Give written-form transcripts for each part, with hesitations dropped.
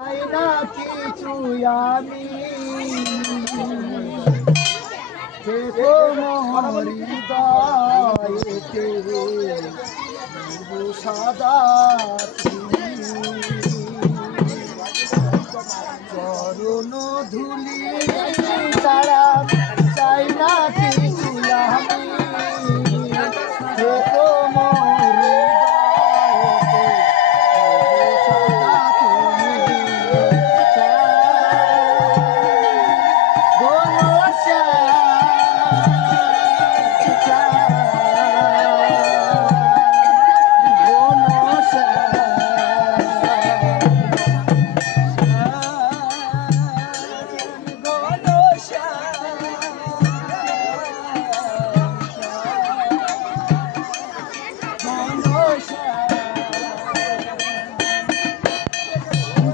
না কিছু আমি হৃদয়েতে সাদা চরণ ধুলি তারা চাই না কিছু আমি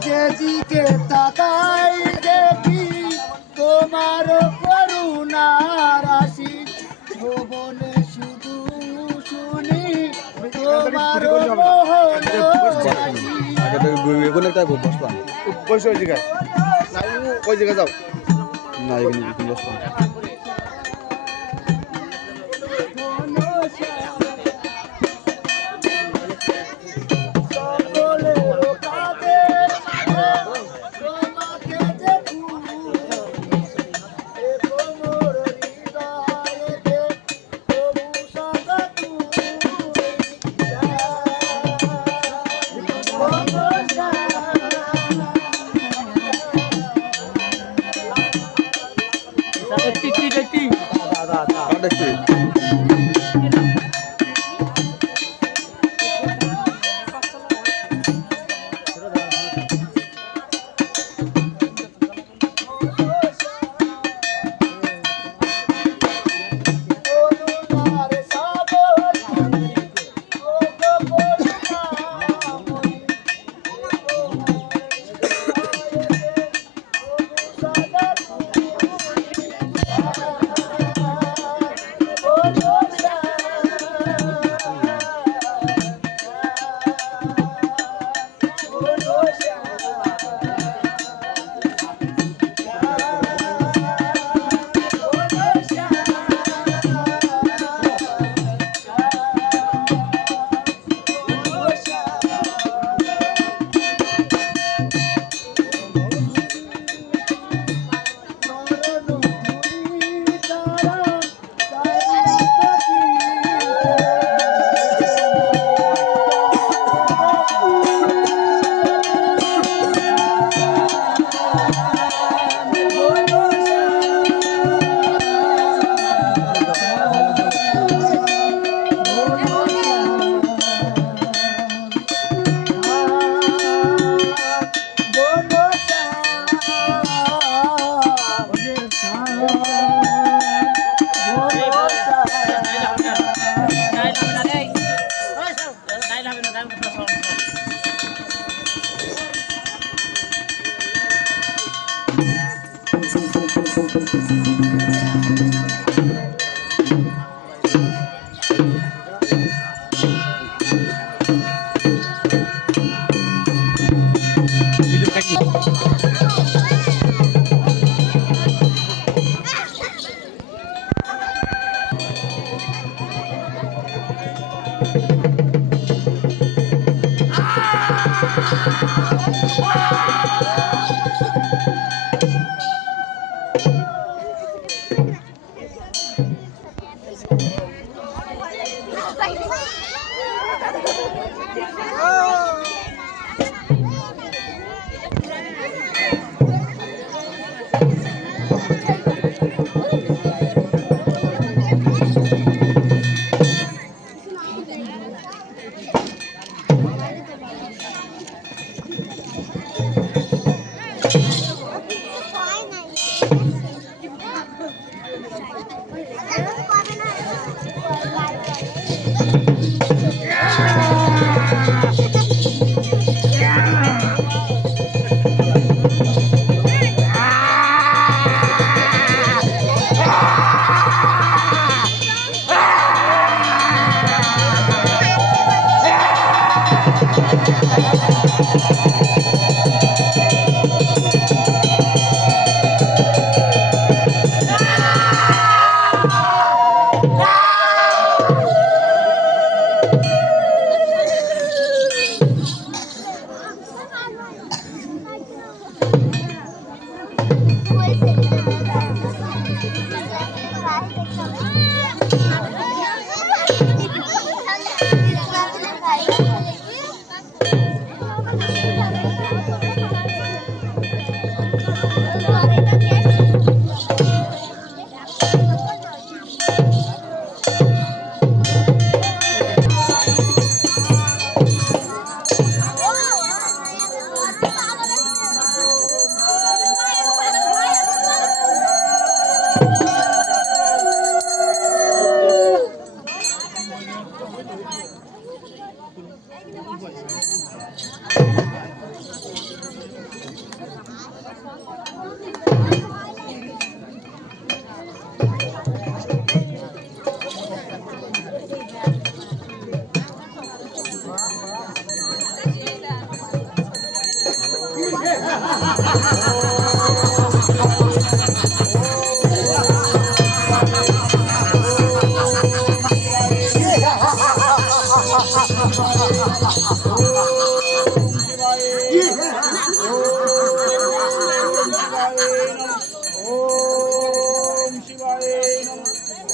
যেদিকে তাকাই দেখি তোমার করুণার রাশি ভুবনে শুধু শুনি তোমার মোহন ওই জায়গায় যাও না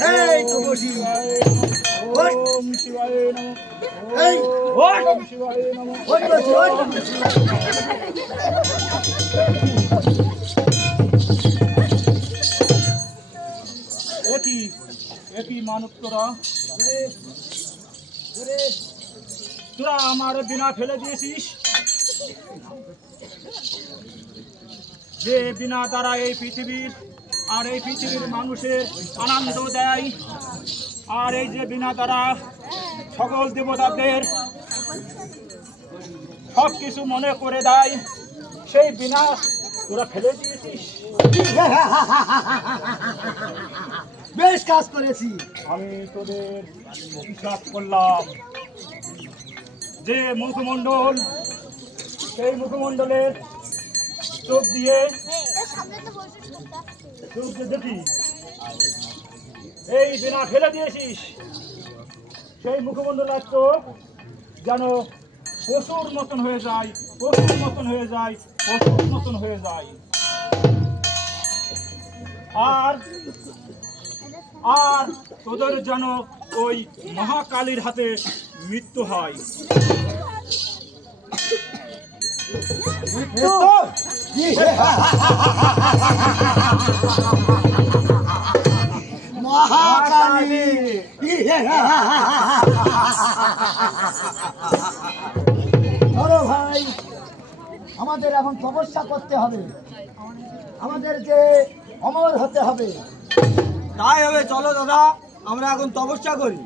এই তো বসি ওম শিবায় নমঃ। এই ওম শিবায় নমঃ। ওই বসি ওই বসি একই মানব তোরা তোরা আমার বিনা ফেলে দিয়েছিস, যে বিনা দ্বারা এই পৃথিবীর আর এই পৃথিবীর মানুষের আনন্দ দেয়, আর এই যে বিনা দ্বারা সকল দেবতাদের সব কিছু মনে করে দেয়, সেই বিনা তোরা ফেলে দিয়েছিস। বেশ কাজ করেছি। আমি তোদের হিসাব করলাম যে মুখমণ্ডল, সেই মুখমণ্ডলের চোখ দিয়ে দেখি এই বিনা ফেলে দিয়েছিস, সেই মুখমণ্ডলের চোখ যেন পশুর মতন হয়ে যায়, পশুর মতন হয়ে যায়, পশুর মতন হয়ে যায়। আর আর তোদের যেন ওই মহাকালীর হাতে মৃত্যু হয়। মহাকালী ধরো ভাই, আমাদের এখন তপস্যা করতে হবে, আমাদের যে অমর হতে হবে। তাই হবে, চলো দাদা আমরা এখন তপস্যা করি।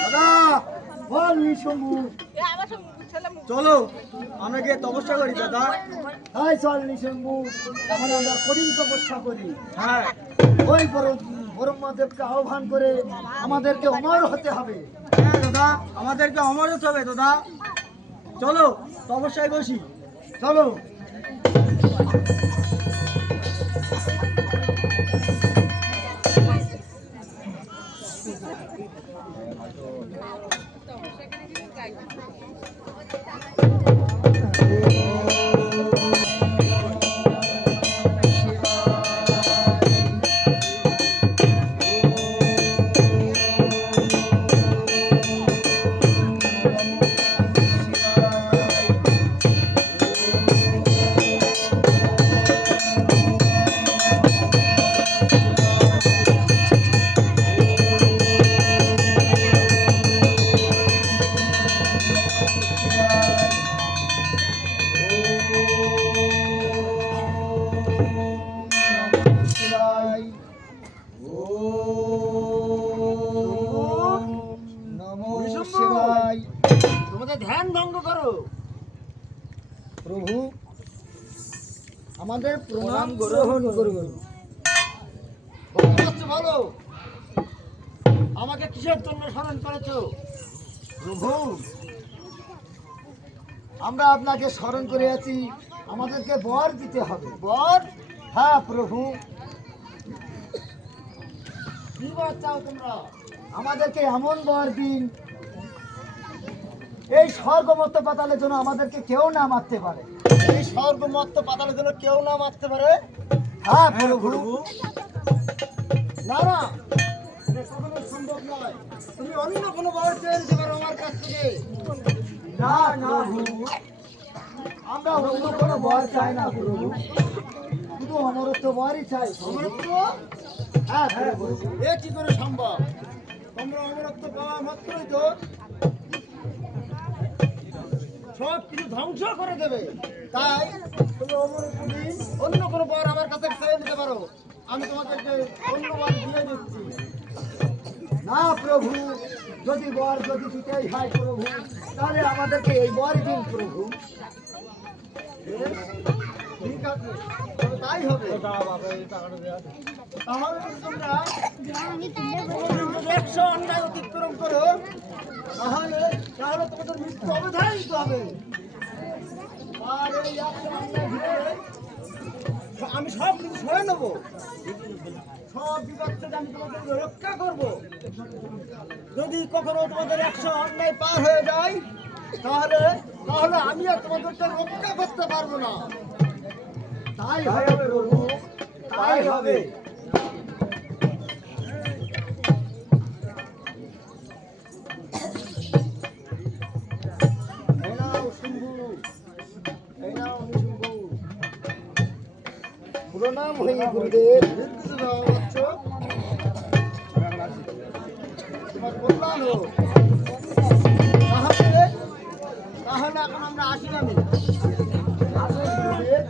দাদা বল নিঃসম্ভু, চলো আমরা গিয়ে তপস্যা করি দাদা। হাই চল নিঃসম্ভু, এখন আমরা কঠিন তপস্যা করি। হ্যাঁ ওই ব্রহ্মদেবকে আহ্বান করে আমাদেরকে অমর হতে হবে। হ্যাঁ দাদা, আমাদেরকে অমর হতে হবে দাদা। চলো তপস্যায় বসি। চলো। তোমাদের ধ্যান ভঙ্গ করো। প্রভু আমাদের প্রণাম গ্রহণ করুন। বলো আমাকে কিসের জন্য স্মরণ করেছো? প্রভু আমরা আপনাকে স্মরণ করে আছি, আমাদেরকে বর দিতে হবে। বর? হ্যাঁ প্রভু। কি বর চাও তোমরা? আমাদেরকে এমন বর দিন, এই স্বর্গমত্ত পাতালের জন্য আমাদেরকে কেউ না মারতে পারে। এই স্বর্গমত্ত পাতালের জন্য কেউ না মারতে পারে? হ্যাঁ প্রভু। না না, এটা কখনো সম্ভব নয়। তুমি অন্য কোনো বর চেয়ে নিতে পারো আমার কাছ থেকে। না না প্রভু, আমরা অন্য কোনো বর চাই না প্রভু, শুধু অমরত্ব বরই চাই। অমরত্ব? হ্যাঁ প্রভু। এ কি করে সম্ভব? তোমরা অমরত্ব পাওয়া মাত্রই তো সব কিছু ধ্বংস করে দেবে, তাই তুমি অন্য কোনো বর আমার কাছে চেয়ে নিতে পারো, আমি তোমাকে অন্য বর দিয়ে দিচ্ছি। না প্রভু, যদি বর যদি দিতেই হয় প্রভু, তাহলে আমাদেরকে এই বর দিন প্রভু। বেশ, ঠিক আছে, তবে তাই হবে। তাহলে তোমরা যদি 100 অন্যায় অতিক্রম করো, তাহলে তাহলে তোমাদের মৃত্যু অবধারিত হবে। আর এই 100 অন্যায় ভিতরে আমি সব কিছু সয়ে নেবো, সব বিপদ থেকে আমি তোমাদের রক্ষা করবো। যদি কখনো তোমাদের 100 অন্যায় পার হয়ে যায়, তাহলে তাহলে আমি আর তোমাদেরকে রক্ষা করতে পারবো না। তাই হবে প্রভু, তাই হবে। এই নাও শম্ভু, এই নাও শম্ভু। প্রণাম হই গুরুদেব। তোমার কল্যাণ হোক। তাহলে তাহলে এখন আমরা আসি আমি। আসো গুরুদেব।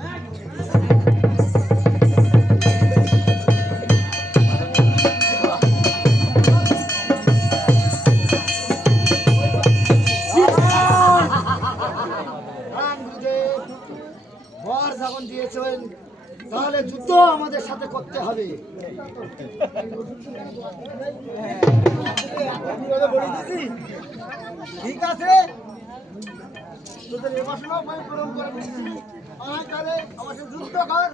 রাম গুরুদেব, বর যখন দিয়েছেন, তাহলে যুদ্ধ আমাদের সাথে করতে হবে। ঠিক আছে, তোদের এবাসনাও আমি পূরণ করে দিচ্ছি। তাহলে আমার সাথে যুদ্ধ কর।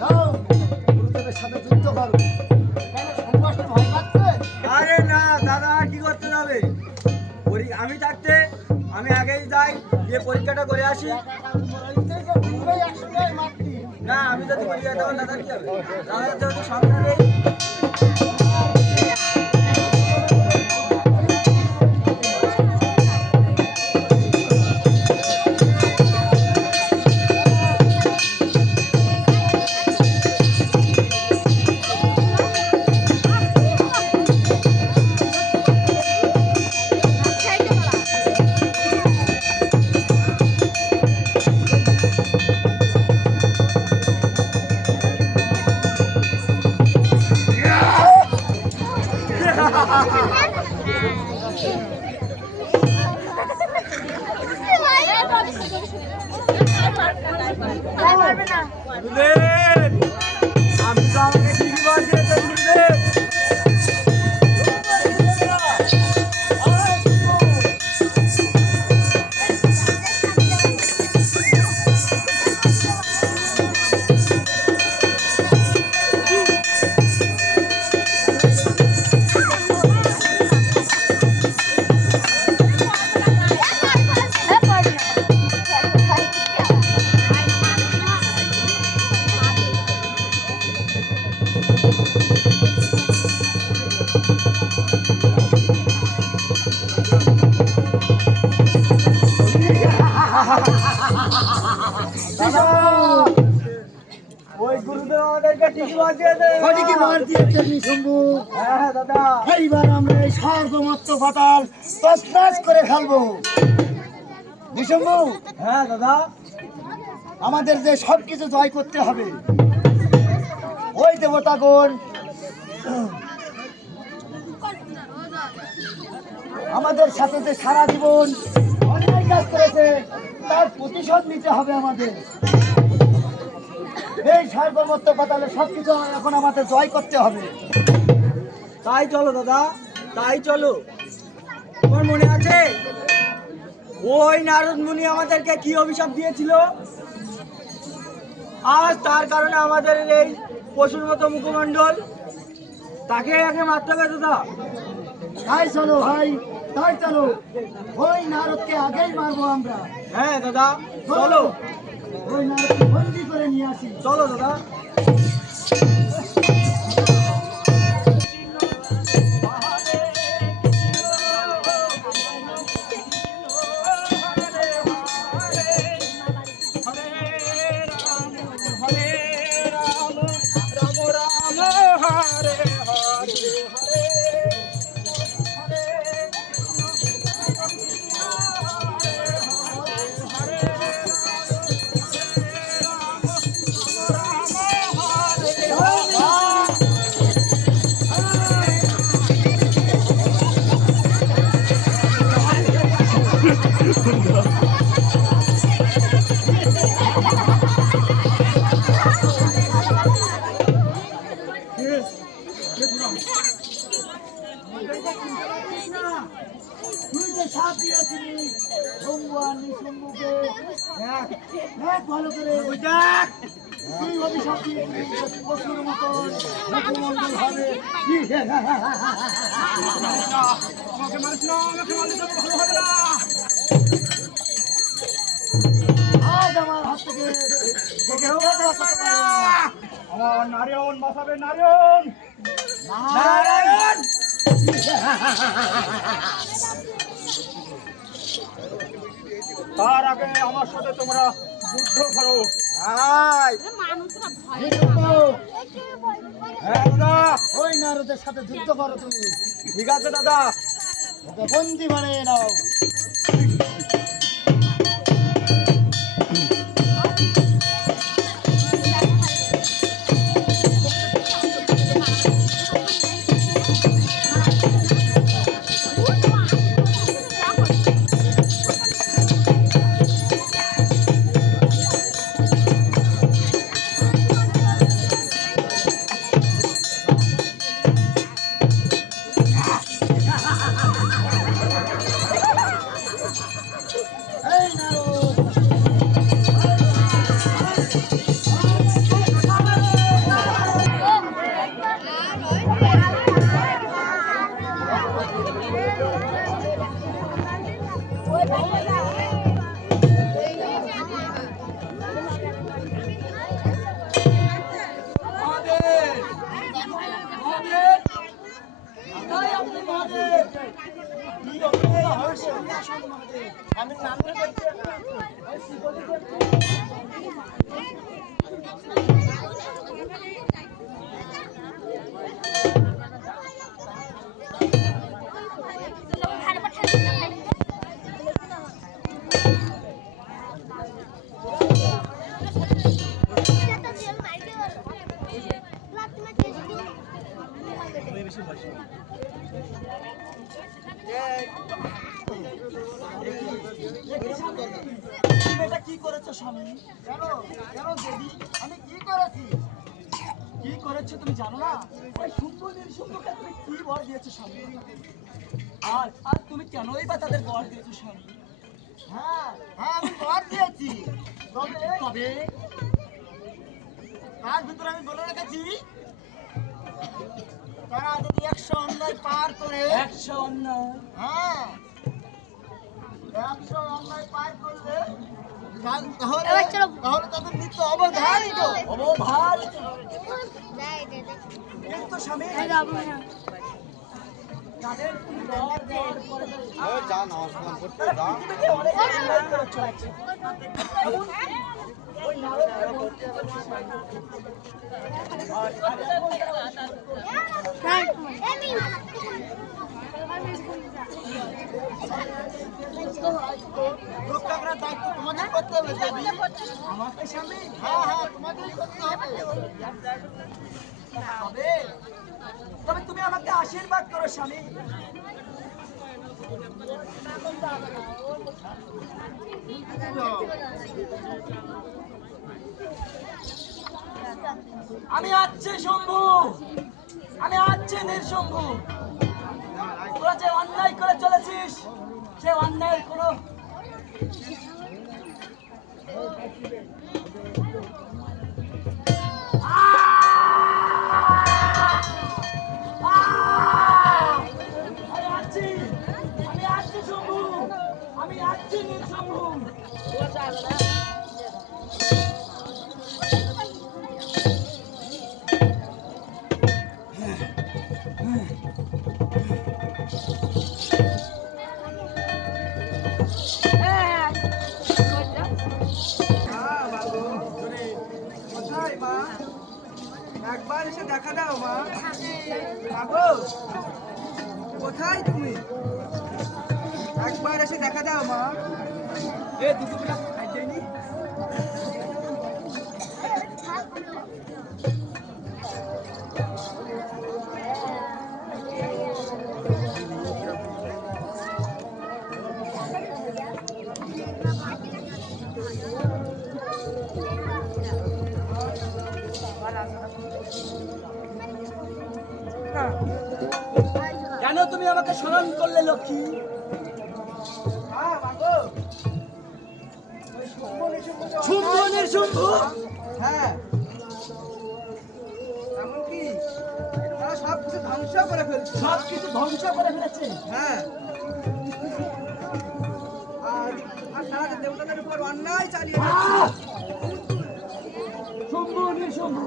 যাও, গুরুদেবের সাথে যুদ্ধ করো। কেন সংঘর্ষে ভয় পাচ্ছে? আরে না দাদা, কি করতে যাবে? আমি থাকতে আমি আগেই যাই, গিয়ে পরীক্ষাটা করে আসি। একসঙ্গে মারতি। না, আমি যদি পরীক্ষা দেবো দাদা কি হবে? দাদা যেহেতু সামনে নেই। গুরুদেব, আমি তো আমাকে ঠিকই বাঁচিয়েছেন গুরুদেব। ওই গুরুদেব আমাদেরকে ঠিকই বাঁচিয়েছে। সঠিকই মার দিয়েছেন শম্ভু। হ্যাঁ দাদা। এইবার আমরা এই স্বর্গমত্ত পাতাল তছনছ করে ফেলবো। নিশম্ভু, হ্যাঁ দাদা। আমাদের যে সবকিছু জয় করতে হবে, ওই দেবতাগণ আমাদের সাথে যে সারা জীবন অন্যায় কাজ করেছে, তার প্রতিশোধ নিতে হবে আমাদের। এই স্বর্গমত্ত পাতালে সবকিছু এখন আমাদের জয় করতে হবে। তাই চলো দাদা, তাই চলো। তোমার মনে আছে ওই নারদ মুনি আমাদেরকে কি অভিশাপ দিয়েছিল? আজ তার কারণে আমাদের এই পশুর মতো মুখমণ্ডল, তাকে আগে মারতে হবে দাদা। তাই চলো ভাই, তাই চলো। ওই নারদকে আগেই মারবো আমরা। হ্যাঁ দাদা, চলো। ওই নারদকে বন্দি করে নিয়ে আসি। চলো দাদা। যে সাপ দিয়েছিলি শম্ভু আর নিঃশম্ভুকে দেখ ভালো করে দেখ তুই অভিশাপ দিয়েছিলি পশুর মতো মুখমণ্ডল হবে আমাকে মারিস না, আমাকে মারলে তো ভালো হবে না। আজ আমার হাত থেকে দেখে হোক আমার নারায়ণ বাঁচাবে, নারায়ণ। নারায়ণ তার আগে আমার সাথে তোমরা যুদ্ধ করো। ওই নারদের সাথে যুদ্ধ করো তুমি। ঠিক আছে দাদা। ওকে বন্দি বানিয়ে নাও। এই নারদ আমি নাম এটা কি করেছো স্বামী? কেন কেন দেবী আমি কি করেছি? কি করেছো তুমি জানো না? ওই শুম্ভু নিঃশুম্ভুকে তুমি কি বর দিয়েছো স্বামী? আর আর তুমি কেনই বা তাদের বর দিয়েছো স্বামী? হ্যাঁ হ্যাঁ আমি বর দিয়েছি। তবে তার ভিতরে আমি বলে রেখেছি তারা যদি 100 অন্যায় পার করে 100 অন্যায় হ্যাঁ 100 অন্যায় পার করলে তাহলে তাহলে তাদের মৃত্যু অবধারিত। অবধারিত। কিন্তু স্বামী তাদের তুমি বর দেওয়ার পরে যা নামাজ কালাম করতে তারা যা। পৃথিবীতে অনেক অন্যায় করে চলেছে। এমন ওই নারদকে বলতে বলছে স্বামী। আর রক্ষা করার দায়িত্ব তোমাদের করতে হবে দেবী। আমাকে স্বামী হ্যাঁ হ্যাঁ তোমাদেরই করতে হবে। তবে তবে তুমি আমাকে আশীর্বাদ করো স্বামী। আমি আছি শম্ভু, আমি আছি নিঃশম্ভু। তোরা যে অন্যায় করে চলেছিস সে অন্যায়ের কোনো আমি আছি শম্ভু, আমি আছি নিঃশম্ভু। কোথায় মা? একবার এসে দেখা দাও মা। মাগো কোথায় তুমি? একবার এসে দেখা দাও মা। এ দুপুরবেলা খাই যায়নি? কেন তুমি আমাকে স্মরণ করলে লক্ষ্মী? শুম্ভনের শুম্ভ? হ্যাঁ, এমনকি তারা সব কিছু ধ্বংস করে ফেলছে। সব কিছু ধ্বংস করে ফেলেছে। হ্যাঁ, আর আর তারা যে দেবতাদের উপর অন্যায় চালিয়ে যাচ্ছে। শুম্ভ নিশুম্ভ,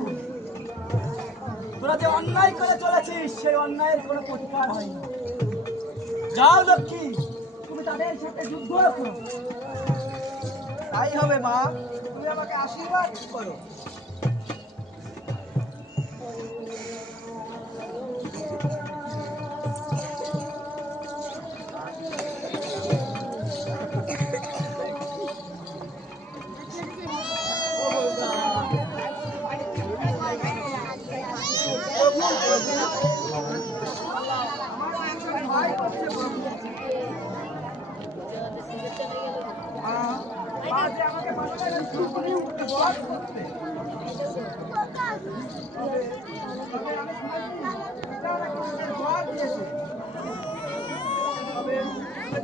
তোরা যে অন্যায় করে চলেছিস সেই অন্যায়ের কোনো প্রতিকার হয়নি। যাও লক্ষ্মী, তুমি তাদের সাথে যুদ্ধ করো। তাই হবে মা, তুমি আমাকে আশীর্বাদ করো।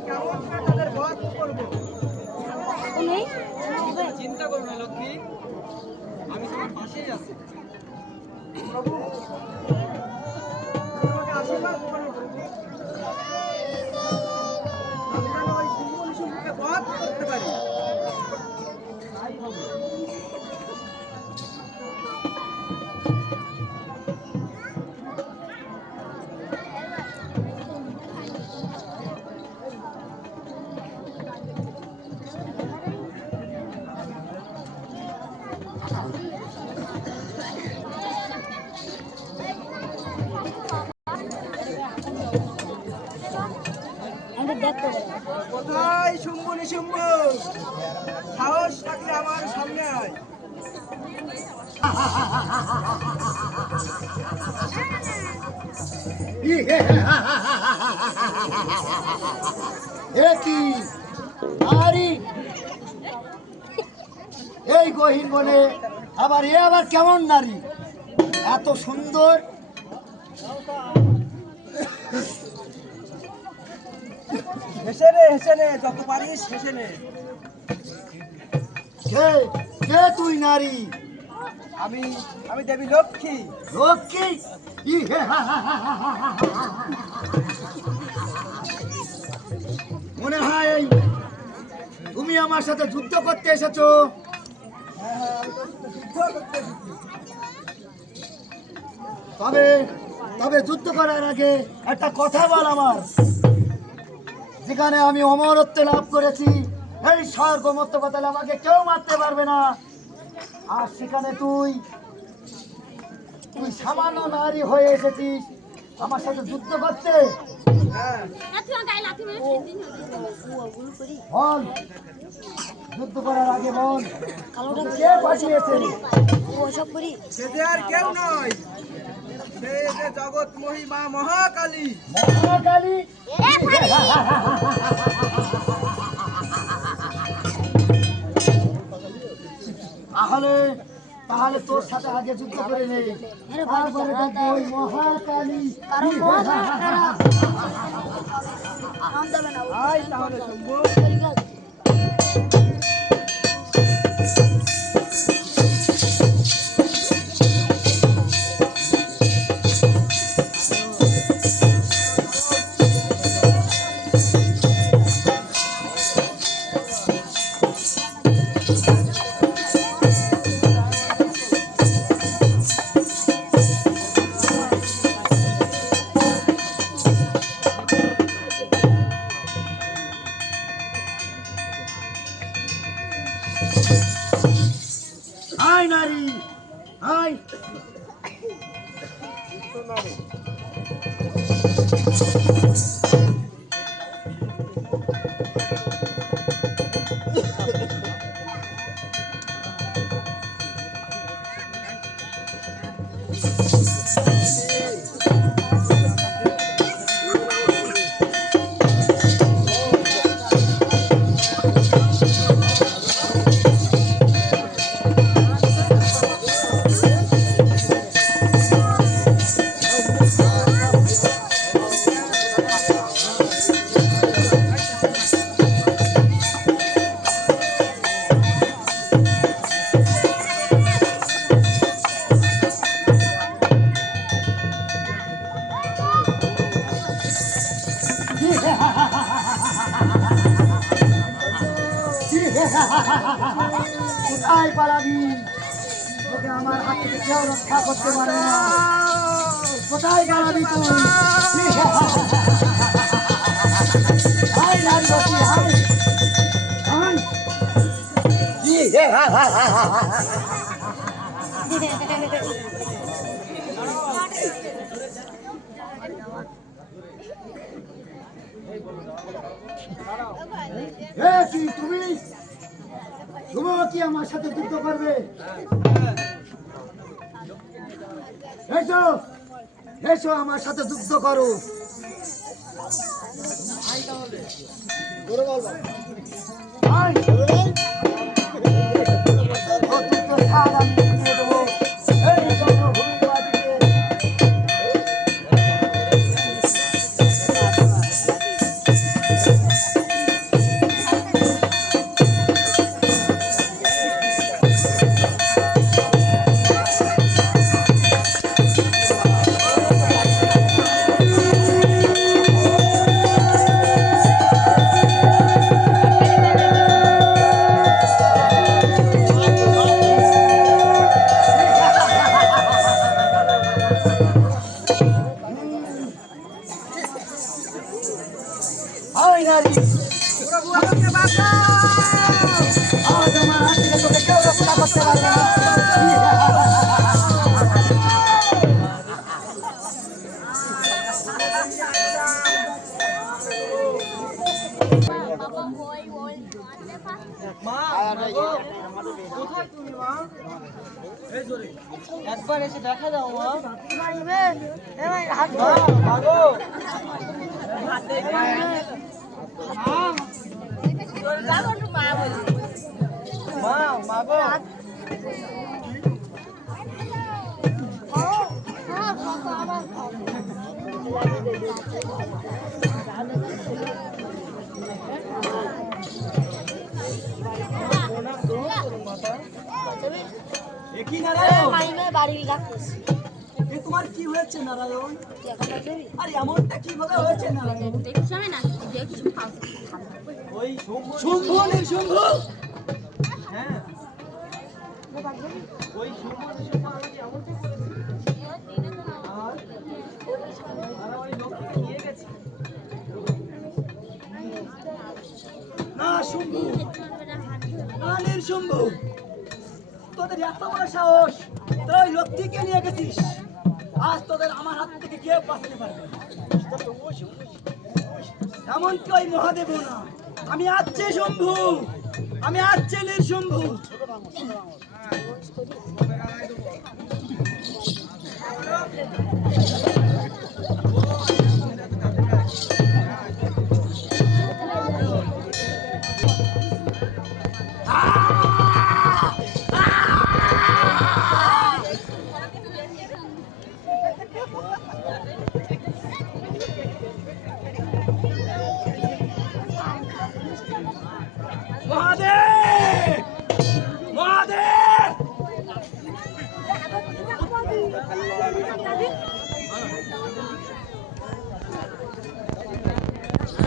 কেমন তাদের বধ করবো? চিন্তা করো না লক্ষ্মী, আমি তোমার পাশেই আছি। প্রভু, তোমাকে আশীর্বাদ করো। আমি যেন ওই শুম্ভ নিশুম্ভকে বধ করতে পারি। কোথায় শুম্ভ নিশুম্ভ? সাহস থাকলে আমার সামনে আয়। এ কি নারী, এই গহীন বনে আবার এ আবার কেমন নারী, এত সুন্দর? হেসে নে, যত পারিস হেসে নে। কে কে তুই নারী? আমি আমি দেবী লক্ষ্মী। লক্ষ্মী? মনে হয় তুমি আমার সাথে যুদ্ধ করতে এসেছো। আমি তোর সাথে যুদ্ধ করতে এসেছি। তবে তবে যুদ্ধ করার আগে একটা কথা বল আমার। যেখানে আমি অমরত্ব লাভ করেছি, এই স্বর্গ মর্ত পাতালে আমাকে কেউ মারতে পারবে না। আর সেখানে তুই তুই সামান্য নারী হয়ে এসেছিস আমার সাথে যুদ্ধ করতে। হ্যাঁ, বল, যুদ্ধ করার আগে বল, তোকে কে পাঠিয়েছে? সে যে আর কেউ নয়, সে যে জগৎ মহিমা মহাকালী। মহাকালী? তাহলে তাহলে তোর সাথে আগে যুদ্ধ করে নে, তারপরে দেখবো ওই মহাকালী। আয় তাহলে শুম্ভ। কোথায় পালাবি? তোকে আমার হাত থেকে কেউ রক্ষা করতে পারবে না। কোথায় পালাবি তুই? হাই নারী বাসি, হাই হাই। তুমি তুমিও কি আমার সাথে যুদ্ধ করবে? এসো এসো আমার সাথে যুদ্ধ করো। আয়। ও যুদ্ধ ছাড়, আমি দিয়ে দেবো। এই চলো, ভূমিবাদীকে। আয় নারী, আজ আমার হাত থেকে তোকে কেউ রক্ষা করতে পারবে না। একবার এসে দেখা দাও মা। কি নারায়ণ, এ তোমার কি হয়েছে নারায়ণ? আর এমনটা কিভাবে হয়েছে নারায়ণ? ওই শুম্ভ নিঃশুম্ভ, হ্যাঁ ওই শুম্ভ নিঃশুম্ভ আমাকে এমনটা করেছে। আর ওই লোককে নিয়ে গেছে। না শুম্ভ, না নিঃশুম্ভ, তোদের এত বড় সাহস, তোরা ওই লোকটিকে নিয়ে গেছিস। আজ তোদের আমার হাত থেকে কেউ বাঁচাতে পারবে না। এমনকি ওই মহাদেব না। আমি আসছি শম্ভু, আমি আসছি নিঃশম্ভু। মহাদেব, মহাদেব,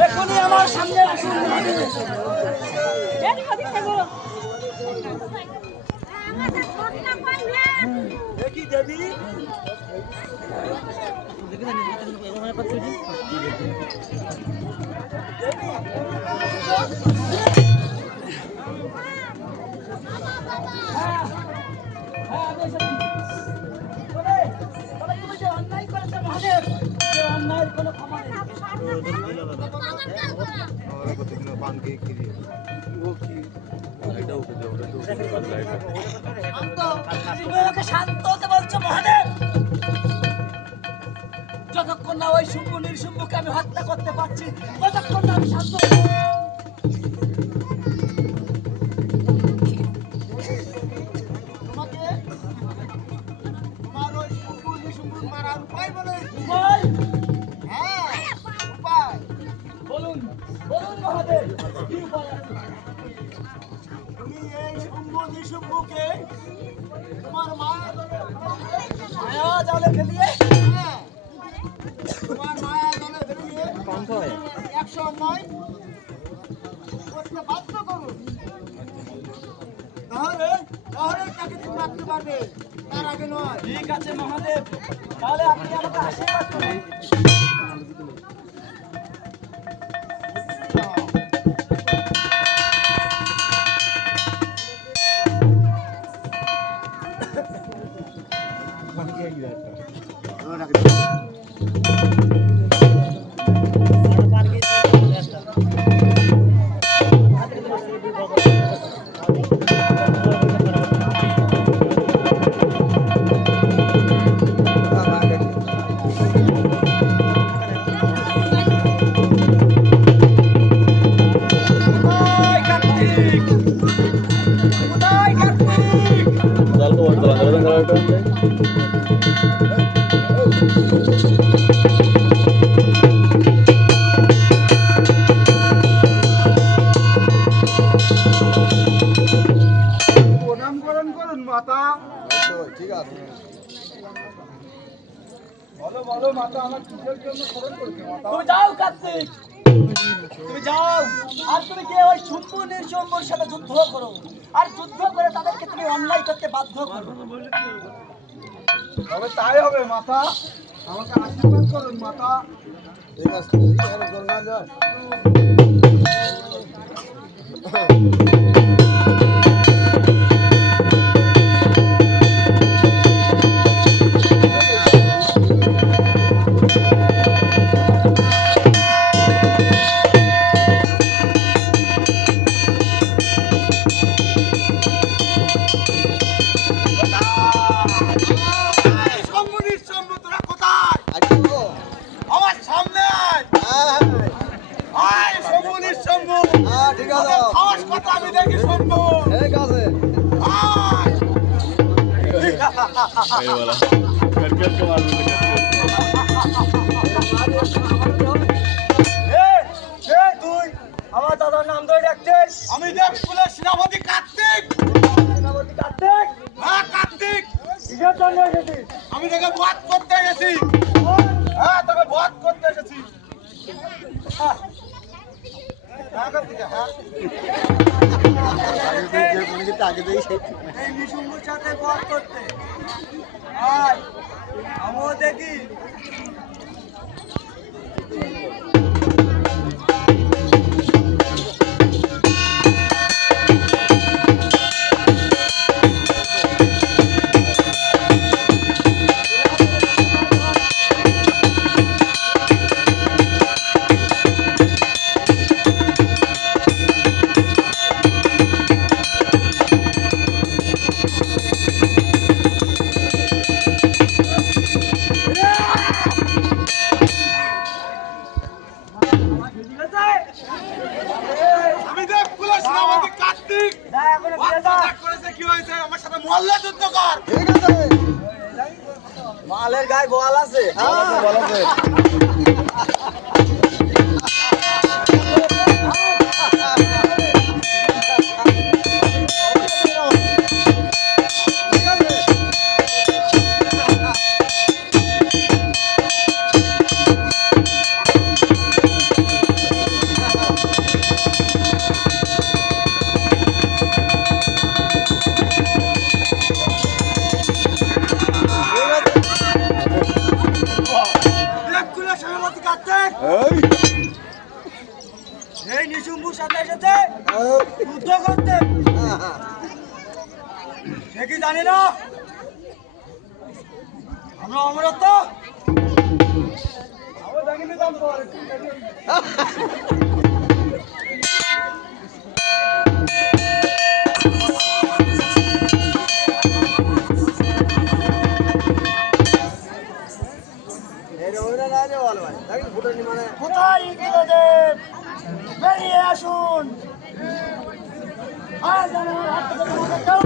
এখনই আমার সামনে আসুন। দেখি দেবী, শান্ত হতে বলছো মহাদেব? যতক্ষণ না ওই শুম্ভ নিঃশুম্ভকে আমি হত্যা করতে পারছি ততক্ষণ না আমি শান্ত। বলুন বলুন মহাদেব, কি উপায় আছে? তুমি এই শুম্ভ নিঃশুম্ভকে তোমার মায়া জালে ফেলিয়ে, তোমার মায়া জালে ফেলিয়ে এক সময় করতে বাধ্য করুন। তাহলে তাকে তুমি মারতে পারবে, তার আগে নয়। ঠিক আছে মহাদেব, তাহলে আপনি আমাকে আশীর্বাদ করুন। কোথায় কার্তিক? কোথায় কার্তিক? প্রণাম করুন করুন মাতা। ঠিক আছে। বলো বলো মাতা, আমার কিসের জন্য স্মরণ করছে মাতা? তুমি যাও কার্তিক, তুমি যাও, আর তুমি গিয়ে ওই শুম্ভ নির্জম্বর সাথে যুদ্ধ করো, আর যুদ্ধ করে তাদেরকে তুমি অন্যায় করতে বাধ্য করো। তবে তাই হবে মাতা, আমাকে আশীর্বাদ করুন মাতা। ঠিক আছে, না যায়। তোরা কোথায়? আমার সামনে আয়। আয় শম্ভু নিঃশম্ভু। ঠিক আছে। তোদের সাহস কত আমি দেখি শম্ভু। ঠিক আছে। আয়। তুই আমার দাদার নাম ধরে ডাকছিস? আমি দেবকুলের সেনাপতি কার্তিক। সেনাপতি কার্তিক? হ্যাঁ কার্তিক, কিসের জন্য এসেছিস? আমি তোকে বধ করতে এসেছি। হ্যাঁ তোকে বধ করতে এসেছি। হ্যাঁ কার্তিক, হ্যাঁ এই নিশুম্ভুর সাথে বধ করতে। আয়, আমিও দেখি। ঠিক আছে? আমি দেবকুলের সেনাপতি কার্তিক। যা এখন বধ ফিরে যা। করেছে কি হয়েছে? আমার সাথে মল্ল যুদ্ধ কর। ঠিক আছে। মালের গায়ে গোয়াল আছে। বল আছে। দেবকুলের সেনাপতি কার্তিক। এই নিশুম্ভুর সাথে এসেছে যুদ্ধ করতে। সে কি জানি না আমরা অমরত্ব? আমি দেখিনি তারপর। কোথায় ইন্দ্রদেব? বেরিয়ে আসুন। আজ আমার হাত থেকে তোমাকে কেউ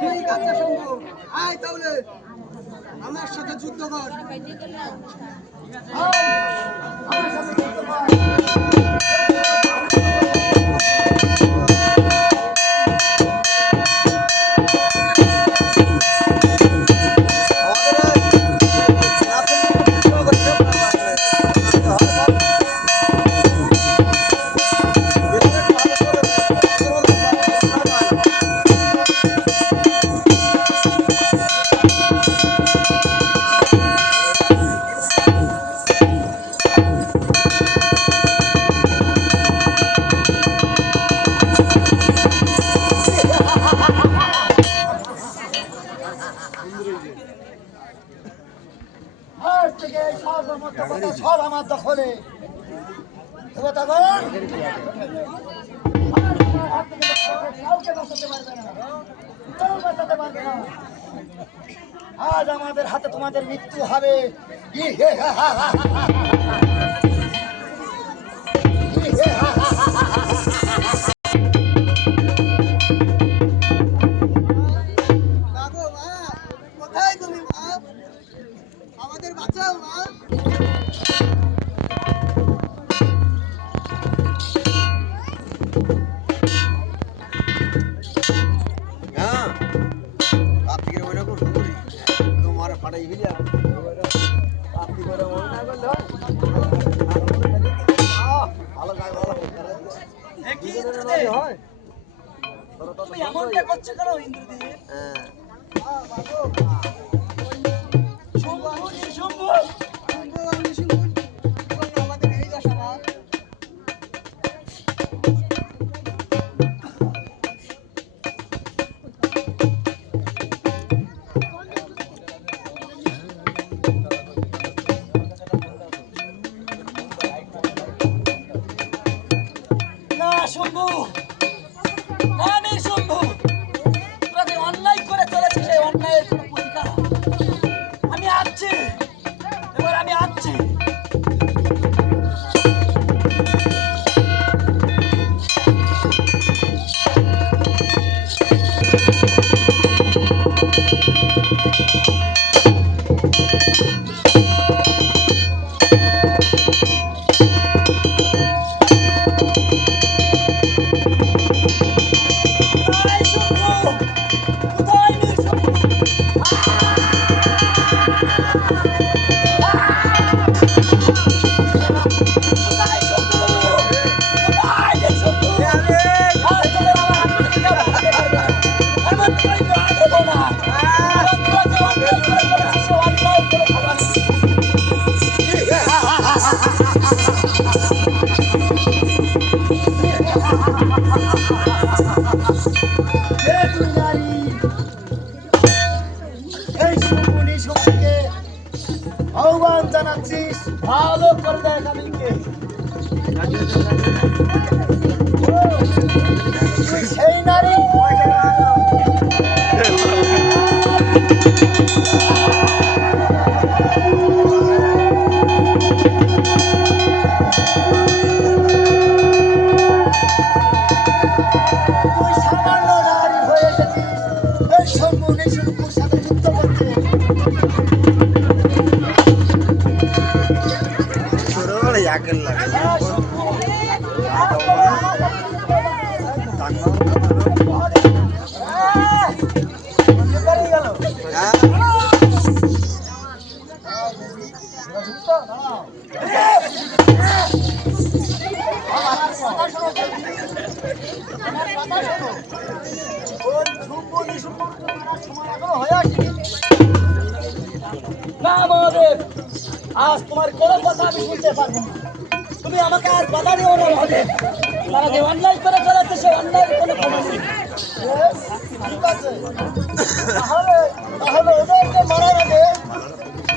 ঠিক আছে শম্ভু, আয় তাহলে আমার সাথে যুদ্ধ কর। আমার সাথে যুদ্ধ কর। আজ থেকে এই সার্বভৌমত্ব কথা সব আমার দখলে। দেবতাগণ, কাউকে বাঁচাতে পারবে না, কেউ বাঁচাতে পারবে না। আজ আমাদের হাতে তোমাদের মৃত্যু হবে। কোথায় তুমি মা? আমাদের বাঁচাও মা। তুমি এমনটা করছো কেন ইন্দ্রদেব? শম্ভু, নিঃশম্ভু। আমাদের এই দশা মা। না শম্ভু, না নিঃশম্ভু, তোরা যে অন্যায় করে চলেছিস সেই অন্যায়ের কোনো প্রতিকার আমি আসছি, এবার আমি আসছি। কোথায় শম্ভু? কোথায় নিঃশম্ভু? কোথায় শম্ভু? কোথায় নিঃশম্ভু? আর তোদের আমার হাত থেকে কেউ বাঁচাতে পারবে না। এমন করে তো আর দেবো না। তোরা যে অন্যায় করে চলেছিস সে অন্যায় করে খাবার। হে তুই নারী, এই শম্ভুনি শম্ভুকে আহ্বান জানাচ্ছিস। ভালো করে দেখ আমি কে। তুই সেই নারী তুই সামান্য নারী হয়ে এসেছিস এই শম্ভুনি শম্ভুর সাথে যুদ্ধ করতে। হ্যাঁ শম্ভু, না মহাদেব, আজ তোমার কোনো কথা আমি শুনতে পারবো না। তুমি আমাকে আজ বাধা দিও না মহাদেব। তারা যে অন্যায় করে চলেছে সে অন্যায়ের কোনো ক্ষমা নেই। ঠিক আছে, তাহলে তাহলে ওদেরকে মারার আগে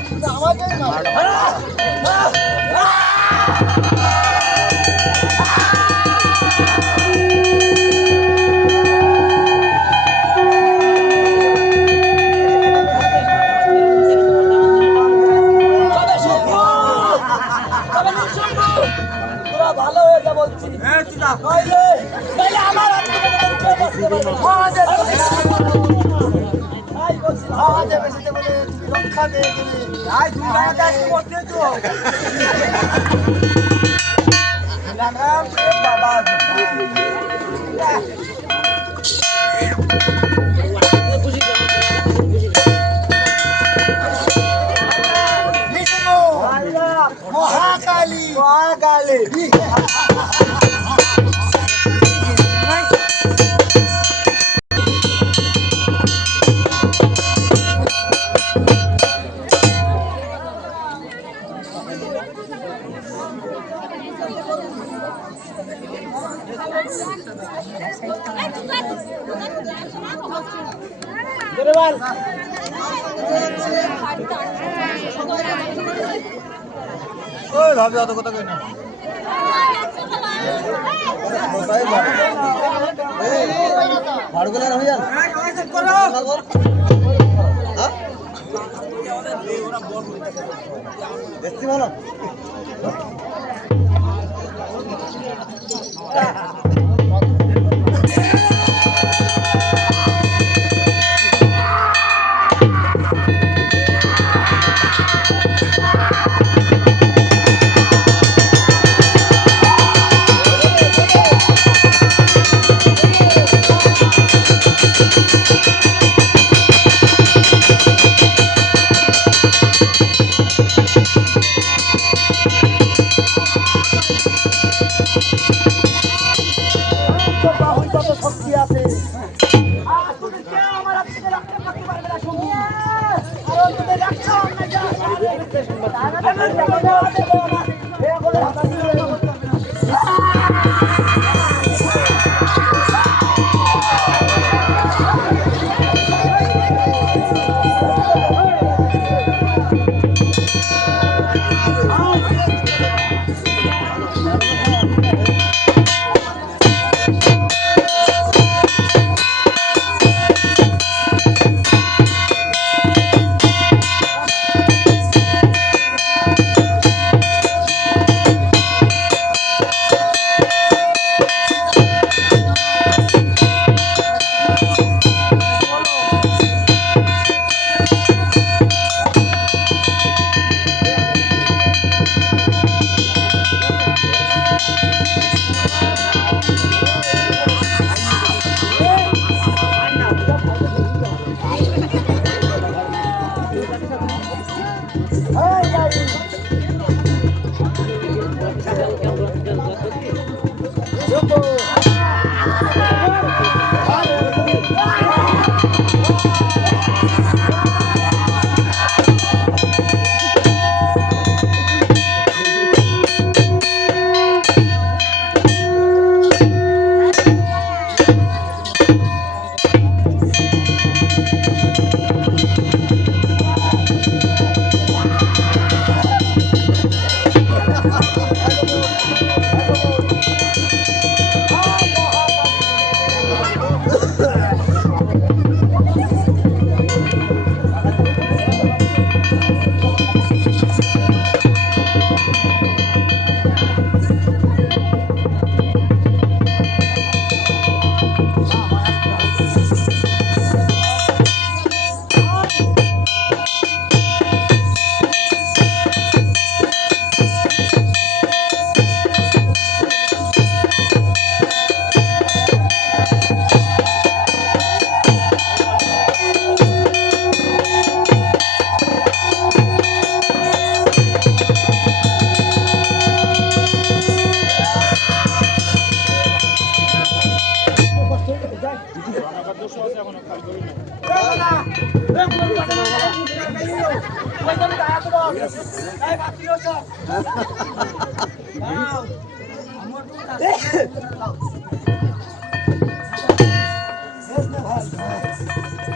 তুমি আমাকেই মারো। তবে শম্ভু, তবে নিঃশম্ভু, তোরা ভালো হয়ে যা বলছি। নইলে আমার হাত থেকে তোদের কেউ বাঁচতে পারবে না। তাই বলছি, আজে বেঁচেছে বলে তুমি রক্ষা পেয়ে গেলে। বিষ্ণু, মহা মহাকালী মহাকালী ওই ভাবি অত কথা কই না ভাড়গুলা হয়ে যান দেখছি ভালো শক্তি আছে আর তুমি কেউ আমার হাত থেকে রক্ষা করতে পারবে না শম্ভু কারণ তুমি রাখছো আমরা যা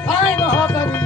হায় মহাকালী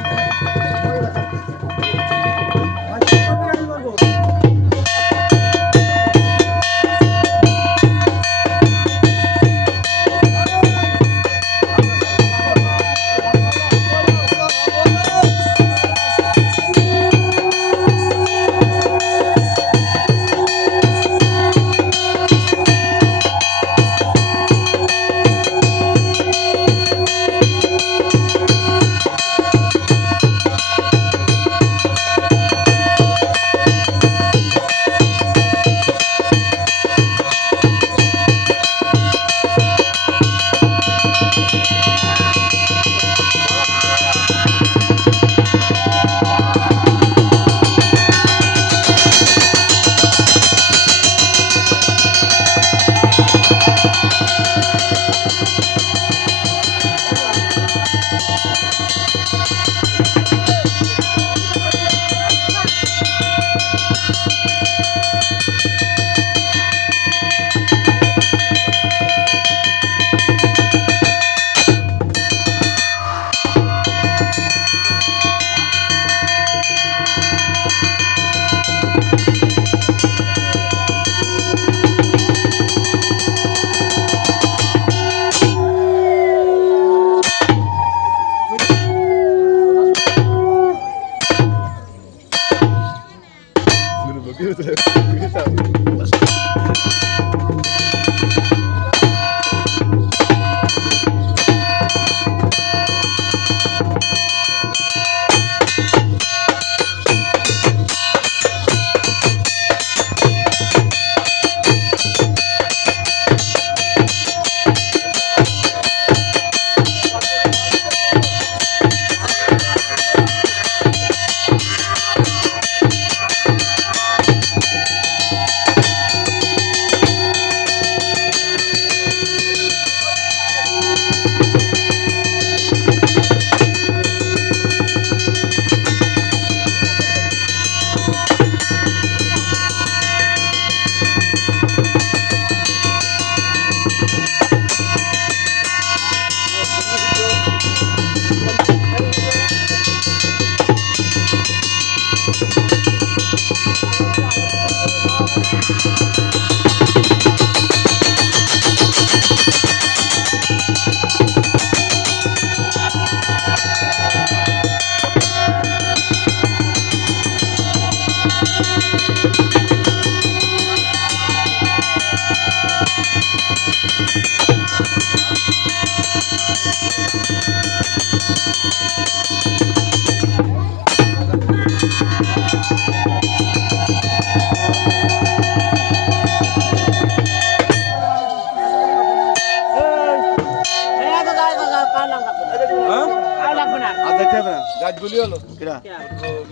গাছগুলি হলো কিরা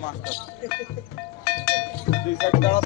মাস্টার দুই সাইড দাঁড়াস